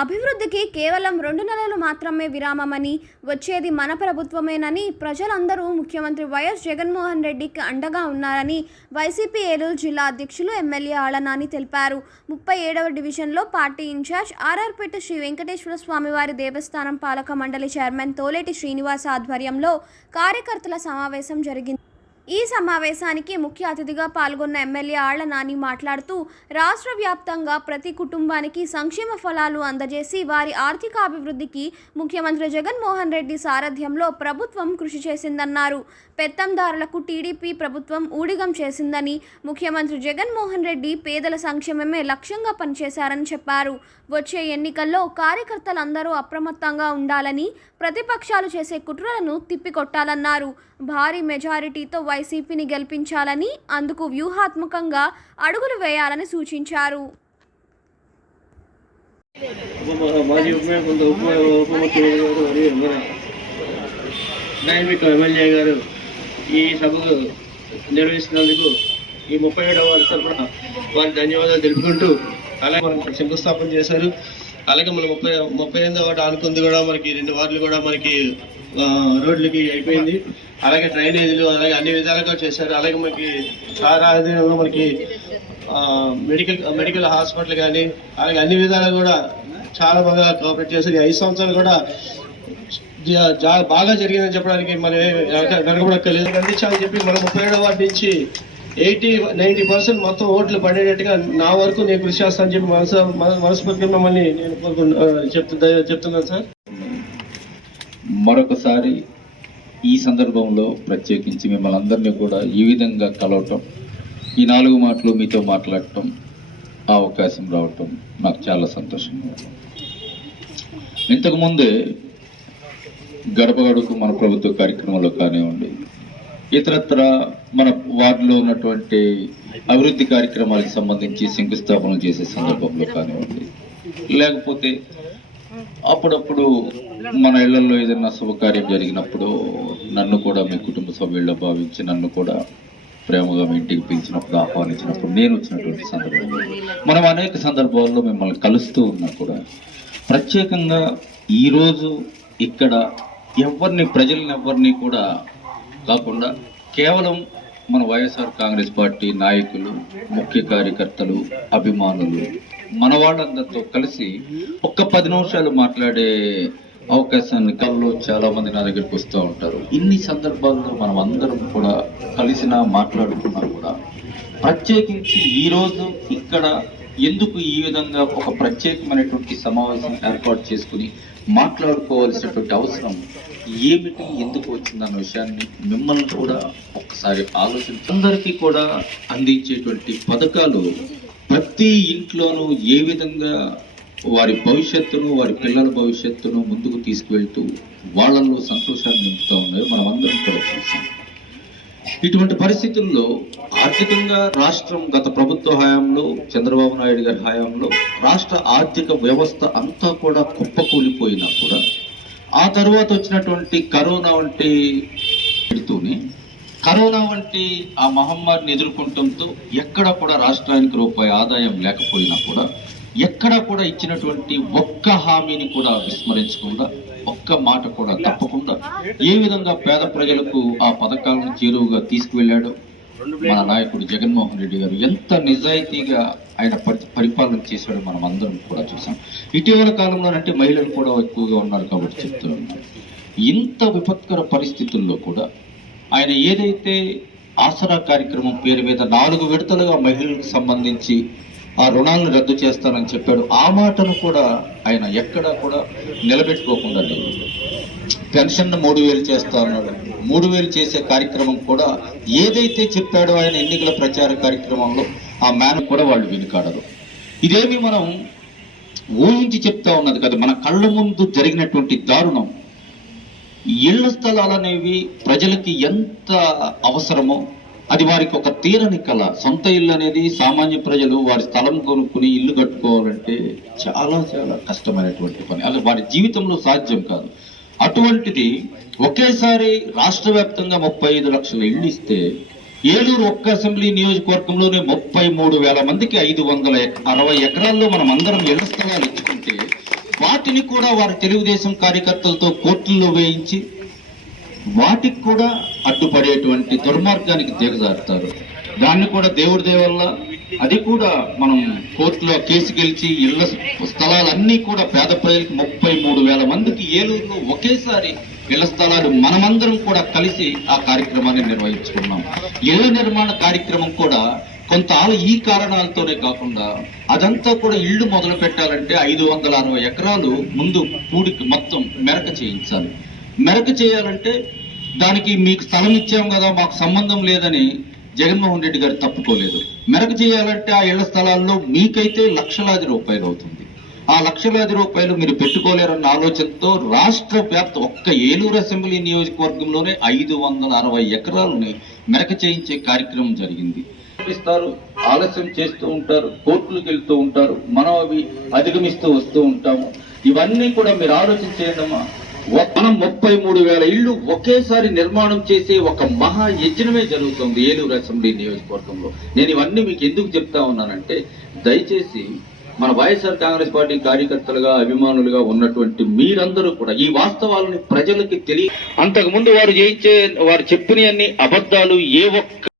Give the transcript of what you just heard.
అభివృద్ధికి కేవలం రెండు నెలలు మాత్రమే విరామమని వచ్చేది మన ప్రభుత్వమేనని ప్రజలందరూ ముఖ్యమంత్రి వైఎస్ జగన్మోహన్ రెడ్డికి అండగా ఉన్నారని వైసీపీ ఏలూరు జిల్లా అధ్యక్షులు ఎమ్మెల్యే ఆళనాని తెలిపారు. ముప్పై ఏడవ డివిజన్లో పార్టీ ఇన్ఛార్జ్ ఆర్ఆర్పేట శ్రీ వెంకటేశ్వర స్వామివారి దేవస్థానం పాలక మండలి చైర్మన్ తోలేటి శ్రీనివాస ఆధ్వర్యంలో కార్యకర్తల సమావేశం జరిగింది. ఈ సమావేశానికి ముఖ్య అతిథిగా పాల్గొన్న ఎమ్మెల్యే ఆళ్ళ నాని మాట్లాడుతూ రాష్ట్ర వ్యాప్తంగా ప్రతి కుటుంబానికి సంక్షేమ ఫలాలు అందజేసి వారి ఆర్థిక అభివృద్ధికి ముఖ్యమంత్రి జగన్మోహన్ రెడ్డి సారథ్యంలో ప్రభుత్వం కృషి చేసిందన్నారు. పెత్తందారులకు టీడీపీ ప్రభుత్వం ఊడిగం చేసిందని ముఖ్యమంత్రి జగన్మోహన్ రెడ్డి పేదల సంక్షేమమే లక్ష్యంగా పనిచేశారని చెప్పారు. వచ్చే ఎన్నికల్లో కార్యకర్తలందరూ అప్రమత్తంగా ఉండాలని ప్రతిపక్షాలు చేసే కుట్రలను తిప్పికొట్టాలన్నారు. భారీ మెజారిటీతో వైసీపీని గెలిపించాలని అందుకు వ్యూహాత్మకంగా అడుగులు వేయాలని సూచించారు. ఎమ్మెల్యే గారు ఈ సభకు నిర్వహిస్తున్నందుకు ఈ ముప్పై ఏడవ వారి తరఫున వారి ధన్యవాదాలు తెలుపుకుంటూ అలాగే మనకి శంకుస్థాపన చేశారు. అలాగే మన ముప్పై ముప్పై ఎనిమిదో వార్డు ఆనుకుంది కూడా మనకి రెండు వార్డులు కూడా మనకి రోడ్లకి అయిపోయింది. అలాగే డ్రైనేజీలు అలాగే అన్ని విధాలుగా చేశారు. అలాగే మనకి చాలా ఆధీనంలో మనకి మెడికల్ మెడికల్ హాస్పిటల్ కానీ అలాగే అన్ని విధాలుగా కూడా చాలా బాగా కోఆపరేట్ చేశారు. ఐదు సంవత్సరాలు కూడా బాగా జరిగిందని చెప్పడానికి మనం వెనకబడక్కర్లేదు. అందించాలని చెప్పి మనం ముప్పై ఏడవ వార్డు నుంచి ఎయిటీ నైంటీ పర్సెంట్ మొత్తం ఓట్లు పడేటట్టుగా నా వరకు నేను కృషి చేస్తాను చెప్పి మనసు మనస్ఫూర్తిగా మమ్మల్ని నేను కోరుకుంటు చెప్తున్నా చెప్తున్నాను సార్ మరొకసారి ఈ సందర్భంలో ప్రత్యేకించి మిమ్మల్ని అందరినీ కూడా ఈ విధంగా కలవటం ఈ నాలుగు మాటలు మీతో మాట్లాడటం ఆ అవకాశం రావటం నాకు చాలా సంతోషంగా ఉంది. ఇంతకుముందే గడప గడుపు మన ప్రభుత్వ కార్యక్రమంలో కానివ్వండి ఇతరత్ర మన వార్డులో ఉన్నటువంటి అభివృద్ధి కార్యక్రమాలకు సంబంధించి శంకుస్థాపనలు చేసే సందర్భంలో కానివ్వండి. లేకపోతే అప్పుడప్పుడు మన ఇళ్ళలో ఏదైనా శుభకార్యం జరిగినప్పుడు నన్ను కూడా మీ కుటుంబ సభ్యుల్లో భావించి నన్ను కూడా ప్రేమగా మీ ఇంటికి పిలిచినప్పుడు ఆహ్వానించినప్పుడు నేను వచ్చినటువంటి సందర్భంలో మనం అనేక సందర్భాల్లో మిమ్మల్ని కలుస్తూ ఉన్నా కూడా ప్రత్యేకంగా ఈరోజు ఇక్కడ ఎవరిని ప్రజల్ని ఎవరిని కూడా కాకుండా కేవలం మన వైఎస్ఆర్ కాంగ్రెస్ పార్టీ నాయకులు ముఖ్య కార్యకర్తలు అభిమానులు మన వాళ్ళందరితో కలిసి ఒక్క పది నిమిషాలు మాట్లాడే అవకాశాన్ని కళ్ళు చాలా మంది నా దగ్గరికి వస్తూ ఉంటారు. ఇన్ని సందర్భాల్లో మనం అందరం కూడా కలిసినా మాట్లాడుకున్నా కూడా ప్రత్యేకించి ఈరోజు ఇక్కడ ఎందుకు ఈ విధంగా ఒక ప్రత్యేకమైనటువంటి సమావేశం ఏర్పాటు చేసుకుని మాట్లాడుకోవాల్సినటువంటి అవసరం ఏమిటి ఎందుకు వచ్చిందన్న విషయాన్ని మిమ్మల్ని కూడా ఒకసారి ఆలోచించి అందరికీ కూడా అందించేటువంటి పథకాలు ప్రతి ఇంట్లోనూ ఏ విధంగా వారి భవిష్యత్తును వారి పిల్లల భవిష్యత్తును ముందుకు తీసుకువెళ్తూ వాళ్ళల్లో సంతోషాన్ని నింపుతూ ఉన్నాయో మనం అందరం కూడా చూసాం. ఇటువంటి పరిస్థితుల్లో ఆర్థికంగా రాష్ట్రం గత ప్రభుత్వ హయాంలో చంద్రబాబు నాయుడు గారి హయాంలో రాష్ట్ర ఆర్థిక వ్యవస్థ అంతా కూడా కుప్పకూలిపోయినా కూడా ఆ తర్వాత వచ్చినటువంటి కరోనా వంటి పెడుతూనే కరోనా వంటి ఆ మహమ్మారిని ఎదుర్కొంటంతో ఎక్కడ కూడా రాష్ట్రానికి రూపాయి ఆదాయం లేకపోయినా కూడా ఎక్కడ కూడా ఇచ్చినటువంటి ఒక్క హామీని కూడా విస్మరించకుండా ఒక్క మాట కూడా తప్పకుండా ఏ విధంగా పేద ప్రజలకు ఆ పథకాలను చేరువుగా తీసుకువెళ్ళాడో? మన నాయకుడు జగన్మోహన్ రెడ్డి గారు ఎంత నిజాయితీగా ఆయన పరి- పరిపాలన చేశాడో మనం అందరం కూడా చూసాం. ఇటీవల కాలంలోనంటే మహిళలు కూడా ఎక్కువగా ఉన్నారు కాబట్టి చెప్తున్నాను ఇంత విపత్కర పరిస్థితుల్లో కూడా ఆయన ఏదైతే ఆసరా కార్యక్రమం పేరు మీద నాలుగు విడతలుగా మహిళలకు సంబంధించి ఆ రుణాలను రద్దు చేస్తానని చెప్పాడు ఆ మాటను కూడా ఆయన ఎక్కడా కూడా నిలబెట్టుకోకుండా లేదు. పెన్షన్ మూడు వేలు చేస్తా అన్నాడు. మూడు వేలు చేసే కార్యక్రమం కూడా ఏదైతే చెప్పాడో ఆయన ఎన్నికల ప్రచార కార్యక్రమంలో ఆ మేన కూడా వాళ్ళు వెనుకాడరు. ఇదేమి మనం ఊహించి చెప్తా ఉన్నది కదా. మన కళ్ళ ముందు జరిగినటువంటి దారుణం. ఇళ్ళ స్థలాలు అనేవి ప్రజలకి ఎంత అవసరమో అది వారికి ఒక తీరని కళ. సొంత ఇల్లు అనేది సామాన్య ప్రజలు వారి స్థలం కొనుక్కుని ఇల్లు కట్టుకోవాలంటే చాలా చాలా కష్టమైనటువంటి పని. అలా వారి జీవితంలో సాధ్యం కాదు. అటువంటిది ఒకేసారి రాష్ట్ర వ్యాప్తంగా ముప్పై ఐదు లక్షల ఇళ్ళు ఇస్తే ఏలూరు ఒక్క అసెంబ్లీ నియోజకవర్గంలోనే ముప్పై మూడు వేల మందికి ఐదు వందల అరవై ఎకరాల్లో మనం అందరం ఇళ్ళ స్థలాలు ఇచ్చుకుంటే వాటిని కూడా వారి తెలుగుదేశం కార్యకర్తలతో కోర్టుల్లో వేయించి వాటికి కూడా అడ్డుపడేటువంటి దుర్మార్గానికి దిగజారుతారు. దాన్ని కూడా దేవుడి దేవల్ల అది కూడా మనం కోర్టులో కేసు గెలిచి ఇళ్ళ అన్నీ కూడా పేద ప్రజలకు ముప్పై మూడు వేల మందికి ఏలూరులో ఒకేసారి ఇళ్ళ స్థలాలు మనమందరం కూడా కలిసి ఆ కార్యక్రమాన్ని నిర్వహించుకున్నాం. ఇళ్ళ నిర్మాణ కార్యక్రమం కూడా కొంత ఆల- ఈ కారణాలతోనే కాకుండా అదంతా కూడా ఇళ్ళు మొదలు పెట్టాలంటే ఐదు వందల అరవై ఎకరాలు ముందు పూడికి మొత్తం మెరక చేయించాలి. మెరక చేయాలంటే దానికి మీకు స్థలం ఇచ్చాం కదా మాకు సంబంధం లేదని జగన్మోహన్ రెడ్డి గారు తప్పుకోలేదు. మెరక చేయాలంటే ఆ ఇళ్ళ స్థలాల్లో మీకైతే లక్షలాది రూపాయలు అవుతుంది. ఆ లక్షలాది రూపాయలు మీరు పెట్టుకోలేరన్న ఆలోచనతో రాష్ట్ర వ్యాప్త ఒక్క ఏలూరు అసెంబ్లీ నియోజకవర్గంలోనే ఐదు వందల అరవై ఎకరాలని మెరక చేయించే కార్యక్రమం జరిగింది. ఇస్తారు ఆలస్యం చేస్తూ ఉంటారు కోర్టులకు వెళ్తూ ఉంటారు మనం అవి అధిగమిస్తూ వస్తూ ఉంటాము. ఇవన్నీ కూడా మీరు ఆలోచన మనం ముప్పై మూడు వేల ఇళ్ళు ఒకేసారి నిర్మాణం చేసే ఒక మహా యజ్ఞమే జరుగుతుంది ఏలూరు అసెంబ్లీ నియోజకవర్గంలో. నేను ఇవన్నీ మీకు ఎందుకు చెప్తా ఉన్నానంటే దయచేసి మన వైఎస్ఆర్ కాంగ్రెస్ పార్టీ కార్యకర్తలుగా అభిమానులుగా ఉన్నటువంటి మీరందరూ కూడా ఈ వాస్తవాలను ప్రజలకి తెలియ అంతకుముందు వారు చేయించే వారు చెప్పిన అబద్ధాలు ఏ ఒక్క